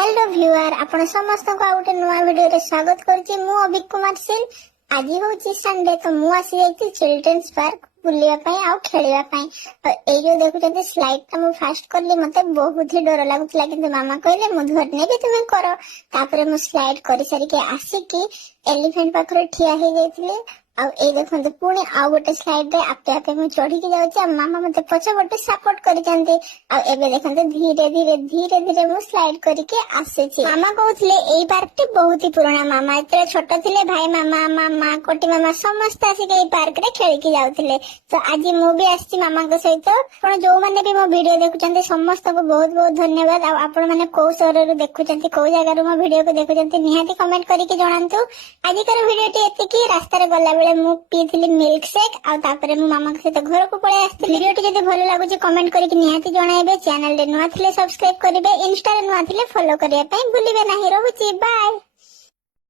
Hello viewer आपण समस्त को आउटे नुआ वीडियो रे स्वागत करछि मु अभिक कुमार सिल। आज होछि संडे तो मु आसी जाइछि चिल्ड्रंस पार्क बुलिया पई आ खेलिया पई। ए जो देखुछते स्लाइड ता मु फास्ट करली मते बहुत ही डर लागुतला किंतु मामा कहले मु धर नेबे तुमे करो। तापरे मु स्लाइड करि सारी के आसी कि एलिफेंट पाखरे ठिया हे जाइथिले। आ ए देखंतु पुणी आ गोटे स्लाइड रे आपे आपे मु चढ़ी के जाउछि आ मामा मते पछे गोटे सपोर्ट करि चंती। आ एबे देखंतु धीरे धीरे मु स्लाइड करि के आसेछि। मामा कहउथिले एई पार्क टी बहुत ही पुराना। मामा एते छोट थिले भाई मामा कोटी मामा समस्त आसी के एई पार्क रे खेली के जाउथिले। तो आज मु भी आछि मामा को सहित। पण जो माने भी मो वीडियो देखुचंती समस्त को बहुत बहुत धन्यवाद। आ आपण माने को शहर रे देखुचंती को जगह रो मो वीडियो को देखुचंती निहाती कमेंट करि के जणांतु। आज कर वीडियो टी एते की रास्ता रे गला बेले मु पीथिली मिल्क शेक आ तापरे मु मामा के सहित घर को पळे आस्थिली। वीडियो टी जदि भलो लागुची कमेंट करि के निहाती जणाइबे। चैनल रे नुआ थिले सब्सक्राइब करिवे, इंस्टा रे नुआ थिले फॉलो करिया पई भूलिबे नाही। रहूची बाय।